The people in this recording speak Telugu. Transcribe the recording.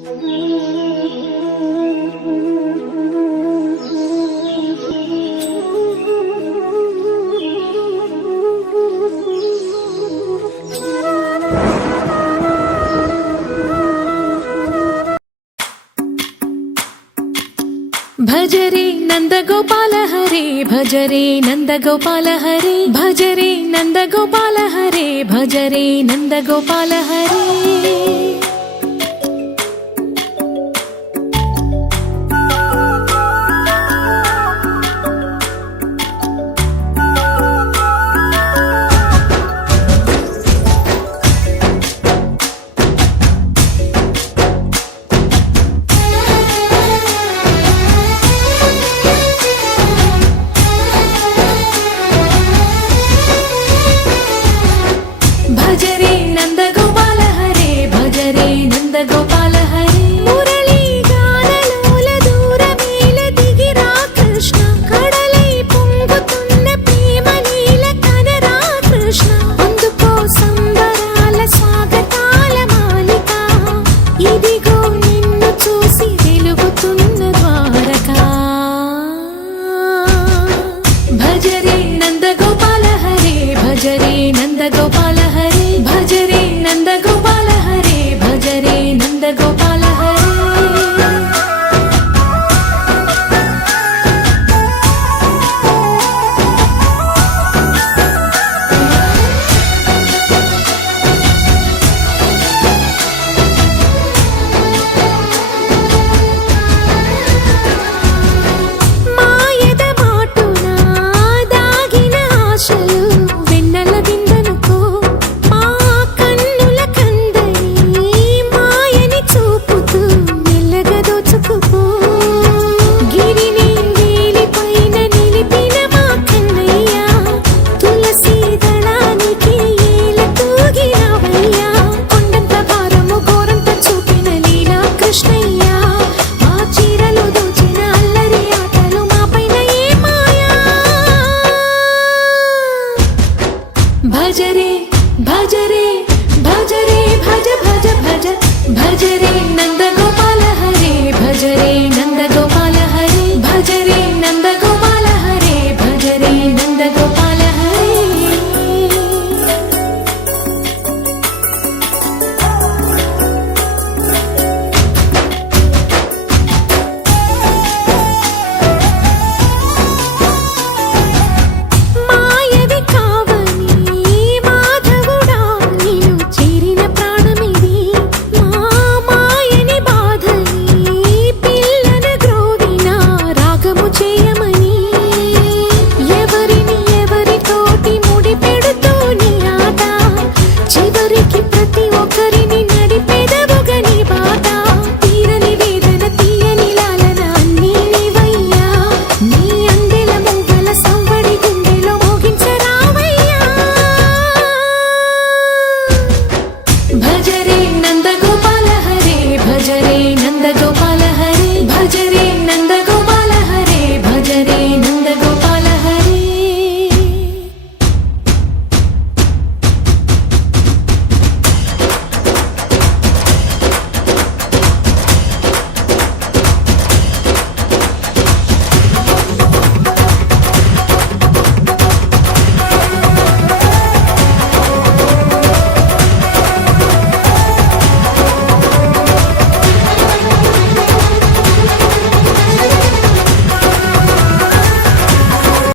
भज रे नंद गोपाल हरे भज रे नंद गोपाल हरे भज रे नंद गोपाल हरे भज रे नंद गोपाल हरे भज रे नंद गोपाल हरे भज रे नंद गोपाल हरे मुरली गानलोल दूरमेल दिगिरा कृष्ण कड़लै పొంగుతున్న ప్రేమ నీల కనరా కృష్ణ అందుకో సంబరాల స్వాగతాల మాలిక ఇదిగో నిన్ను చూసి వెలుగుతున్న ద్వారకా భజ రే నంద గోపాల హరే భజ రే నంద గోపాల भज रे नंद गोपाल हरे भज रे नंद गोपाल हरे మాయద మాటునా దాగిన ఆశలు వెన్నెల విందనుకో भज रे भज रे भज रे भज भज भज भज रे नंद